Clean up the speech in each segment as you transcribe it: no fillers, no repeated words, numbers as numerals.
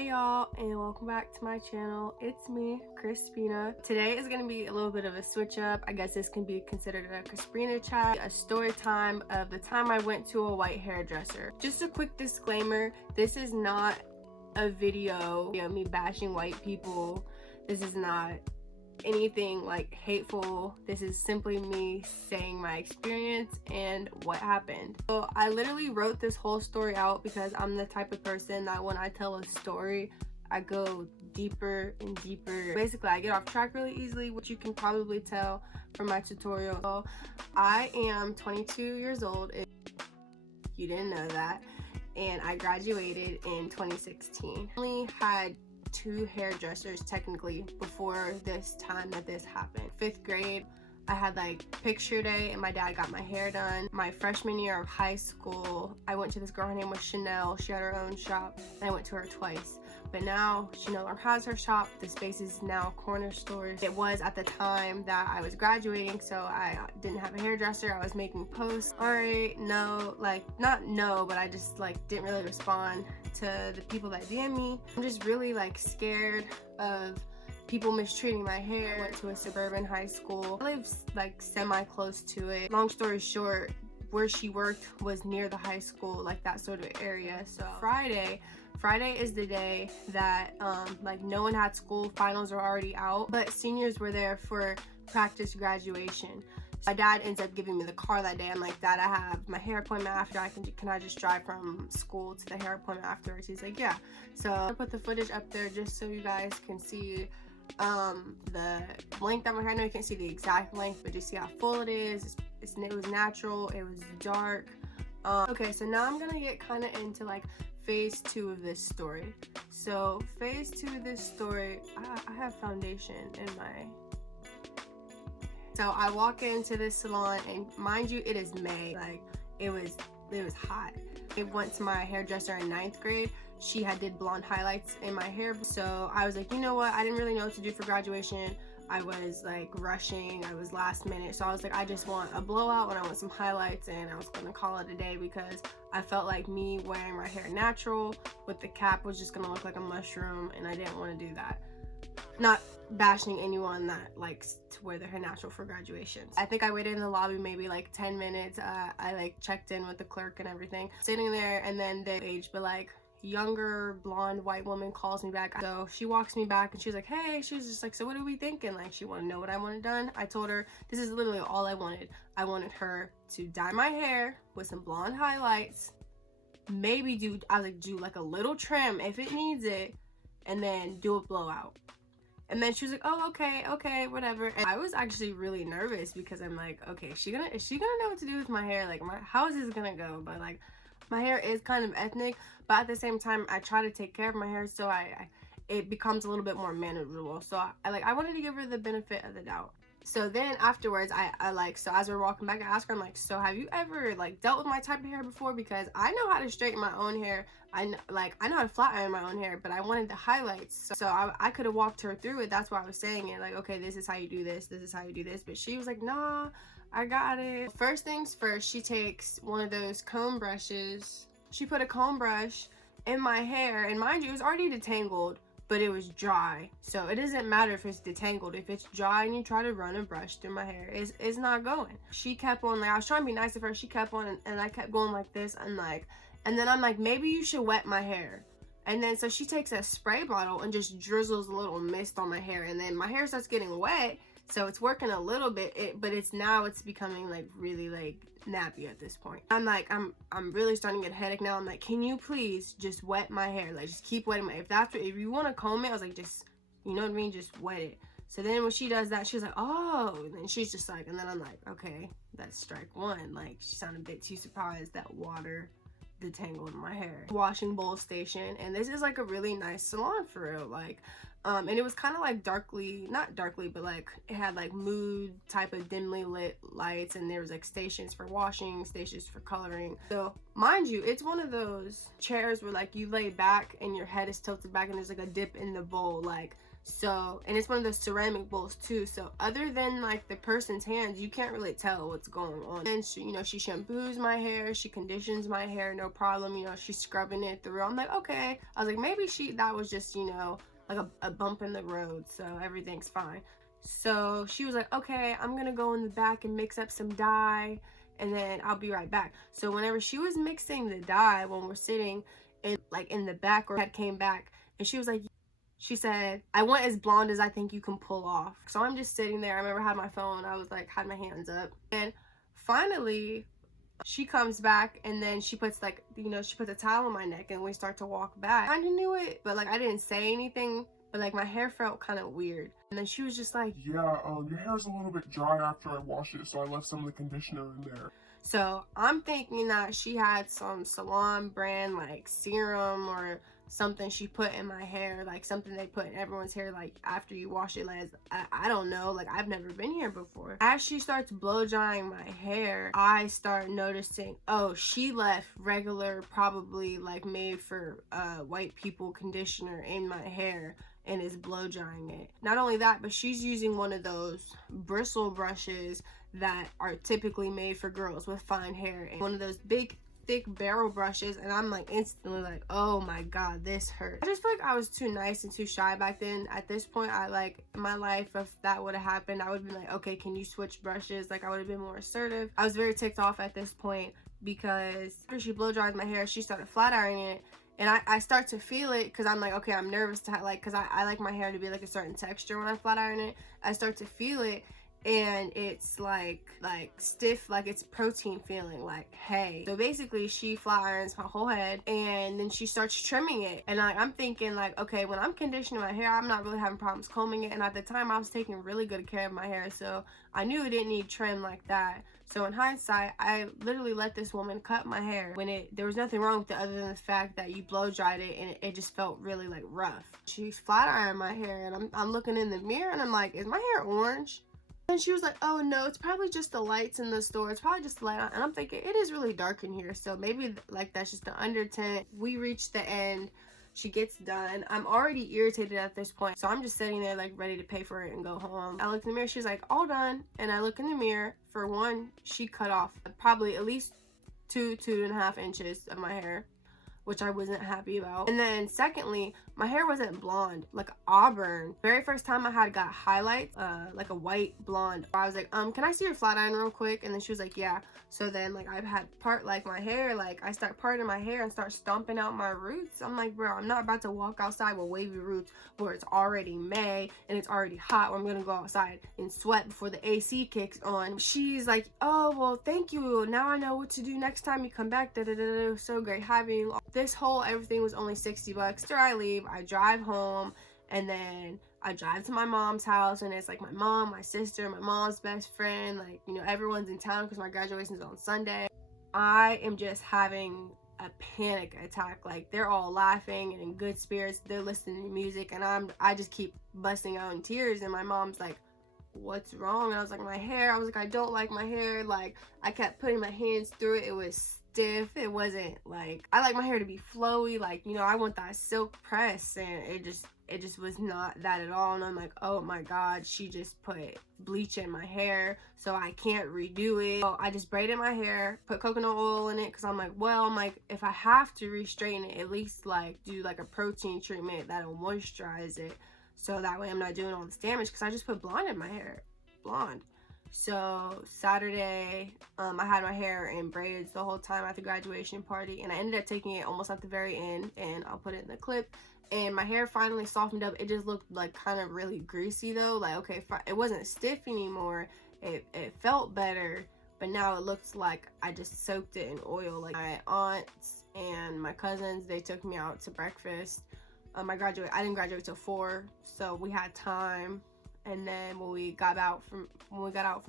Hey y'all, and welcome back to my channel. It's me, Crispina. Today is going to be a little bit of a switch up. I guess this can be considered a Crispina chat, a story time of the time I went to a white hairdresser. Just a quick disclaimer, this is not a video of me bashing white people. This is not anything like hateful. This is simply me saying my experience and what happened. So I literally wrote this whole story out because I'm the type of person that when I tell a story I go deeper and deeper. Basically I get off track really easily, which you can probably tell from my tutorial. So I am 22 years old, if you didn't know that, and I graduated in 2016. I only had two hairdressers technically before this time that this happened. 5th grade, I had like picture day and my dad got my hair done. My freshman year of high school, I went to this girl, her name was Chanel. She had her own shop and I went to her twice. But now she no longer has her shop. The space is now corner stores. It was at the time that I was graduating, so I didn't have a hairdresser. I was making posts. Alright, no, like not no, but I just like didn't really respond to the people that DM me. I'm just really like scared of people mistreating my hair. I went to a suburban high school. I lived like semi close to it. Long story short, where she worked was near the high school, like that sort of area. So Friday is the day that like no one had school, finals are already out, but seniors were there for practice graduation. My dad ends up giving me the car that day. I'm like, Dad, I have my hair appointment after. Can I just drive from school to the hair appointment afterwards? He's like, yeah. So I'll put the footage up there just so you guys can see the length of my hair. I know you can't see the exact length, but just see how full it is. It was natural, it was dark. Okay, so now I'm gonna get kind of into like phase 2 of this story. So phase 2 of this story, I have foundation in my... So I walk into this salon and mind you, it is May. Like it was hot. I went to my hairdresser in 9th grade. She did blonde highlights in my hair. So I was like, you know what? I didn't really know what to do for graduation. I was like rushing, I was last minute. So I was like, I just want a blowout and I want some highlights, and I was gonna call it a day because I felt like me wearing my hair natural with the cap was just gonna look like a mushroom, and I didn't want to do that. Not bashing anyone that likes to wear their hair natural for graduation. I think I waited in the lobby maybe like 10 minutes. I like checked in with the clerk and everything, sitting there, and then the age, but like younger blonde white woman calls me back. So she walks me back and she's like, hey, she was just like, so what are we thinking? Like, she wanted to know what I wanted done. I told her this is literally all I wanted. I wanted her to dye my hair with some blonde highlights, maybe do like a little trim if it needs it, and then do a blowout. And then she was like, oh, okay, whatever. And I was actually really nervous because I'm like, okay, is she gonna know what to do with my hair? Like, how is this gonna go? But like, my hair is kind of ethnic, but at the same time, I try to take care of my hair so it becomes a little bit more manageable. So I wanted to give her the benefit of the doubt. So then afterwards, so as we're walking back, I asked her, I'm like, so have you ever like dealt with my type of hair before? Because I know how to straighten my own hair. I know how to flat iron my own hair, but I wanted the highlights. So I could have walked her through it. That's why I was saying it, like, okay, this is how you do this. This is how you do this. But she was like, nah, I got it. First things first, she takes one of those comb brushes. She put a comb brush in my hair, and mind you, it was already detangled, but it was dry. So it doesn't matter if it's detangled. If it's dry and you try to run a brush through my hair, it's not going. She kept on, like, I was trying to be nice at first. She kept on, and I kept going like this, and then I'm like, maybe you should wet my hair. And then so she takes a spray bottle and just drizzles a little mist on my hair, and then my hair starts getting wet. So it's working a little bit, but it's becoming like really like nappy at this point. I'm like, I'm really starting to get a headache now. I'm like, can you please just wet my hair? Like, just keep wetting my hair. If you want to comb it, I was like, just, you know what I mean? Just wet it. So then when she does that, she's like, oh, and then she's just like, and then I'm like, okay, that's strike one. Like, she sounded a bit too surprised that water detangled my hair. Washing bowl station, and this is like a really nice salon for real. Like, and it was kind of like not darkly, but like it had like mood type of dimly lit lights, and there was like stations for washing, stations for coloring. So mind you, it's one of those chairs where like you lay back and your head is tilted back and there's like a dip in the bowl. Like, So, and it's one of those ceramic bowls too. So other than like the person's hands, you can't really tell what's going on. And she, you know, she shampoos my hair, she conditions my hair, no problem. You know, she's scrubbing it through. I'm like, okay. I was like, maybe that was just, you know, like a bump in the road. So everything's fine. So she was like, okay, I'm gonna go in the back and mix up some dye, and then I'll be right back. So whenever she was mixing the dye, when we're sitting in the back, or had came back, and she was like, she said, I want as blonde as I think you can pull off. So I'm just sitting there. I remember I had my phone. I was like, had my hands up. And finally, she comes back, and then she puts like, you know, she puts a towel on my neck, and we start to walk back. I kind of knew it, but like I didn't say anything. But like my hair felt kind of weird. And then she was just like, yeah, your hair's a little bit dry after I washed it, so I left some of the conditioner in there. So I'm thinking that she had some salon brand like serum or something she put in my hair, like something they put in everyone's hair like after you wash it. Like I don't know, like I've never been here before. As she starts blow drying my hair, I start noticing, oh, she left regular, probably like made for white people conditioner in my hair and is blow drying it. Not only that, but she's using one of those bristle brushes that are typically made for girls with fine hair, and one of those big thick barrel brushes, and I'm like instantly like, oh my god, this hurts. I just feel like I was too nice and too shy back then. At this point, I like in my life, if that would have happened, I would have been like, okay, can you switch brushes? Like I would have been more assertive. I was very ticked off at this point because after she blow dried my hair, she started flat ironing it. And I start to feel it because I'm like, okay, I'm nervous to like, because I like my hair to be like a certain texture when I flat iron it. I start to feel it, and it's like stiff, like it's protein feeling, like hey. So basically she flat irons my whole head, and then she starts trimming it, and like I'm thinking like, okay, when I'm conditioning my hair, I'm not really having problems combing it, and at the time I was taking really good care of my hair, so I knew it didn't need trim like that. So in hindsight, I literally let this woman cut my hair when there was nothing wrong with it other than the fact that you blow dried it, and it just felt really like rough. She's flat ironed my hair, and I'm looking in the mirror, and I'm like, is my hair orange? And she was like, oh no, it's probably just the lights in the store. It's probably just the light on. And I'm thinking, it is really dark in here, so maybe like that's just an under tint. We reach the end. She gets done. I'm already irritated at this point, so I'm just sitting there like ready to pay for it and go home. I look in the mirror, she's like, all done. And I look in the mirror. For one, she cut off probably at least 2.5 inches of my hair, which I wasn't happy about. And then secondly, my hair wasn't blonde, like auburn. Very first time I got highlights, like a white blonde. I was like, can I see your flat iron real quick? And then she was like, yeah. So then like I've had part like my hair, like I start parting my hair and start stomping out my roots. I'm like, bro, I'm not about to walk outside with wavy roots where it's already May and it's already hot, where I'm gonna go outside and sweat before the AC kicks on. She's like, oh, well, thank you. Now I know what to do next time you come back. So great having you. This whole everything was only $60. After I leave, I drive home, and then I drive to my mom's house, and it's like my mom, my sister, my mom's best friend, like, you know, everyone's in town because my graduation's on Sunday. I am just having a panic attack. Like they're all laughing and in good spirits, they're listening to music, and I just keep busting out in tears, and my mom's like, what's wrong? And I was like, my hair. I was like, I don't like my hair. Like I kept putting my hands through it. It was stiff. It wasn't like, I like my hair to be flowy, like, you know, I want that silk press, and it just was not that at all. And I'm like, oh my god, she just put bleach in my hair, so I can't redo it. So I just braided my hair, put coconut oil in it, because I'm like, well, I'm like, if I have to re-straighten it, at least like do like a protein treatment that'll moisturize it, so that way I'm not doing all this damage, because I just put blonde in my hair, blonde. So Saturday, I had my hair in braids the whole time at the graduation party, and I ended up taking it almost at the very end, and I'll put it in the clip. And my hair finally softened up. It just looked like kind of really greasy though. Like, okay, it wasn't stiff anymore. It felt better, but now it looks like I just soaked it in oil. Like my aunts and my cousins, they took me out to breakfast. I didn't graduate till 4, so we had time. And then when we got out from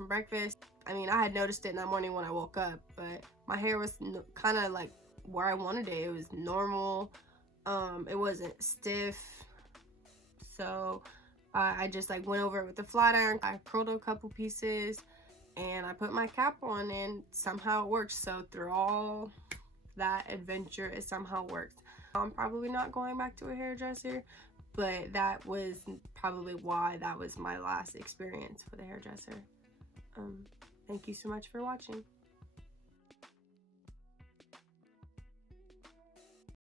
breakfast, I mean, I had noticed it in the morning when I woke up, but my hair was kind of like where I wanted it. It was normal. It wasn't stiff. So I just like went over it with the flat iron. I curled a couple pieces, and I put my cap on, and somehow it worked. So through all that adventure it somehow worked. I'm probably not going back to a hairdresser, but that was probably why that was my last experience with a hairdresser. Thank you so much for watching.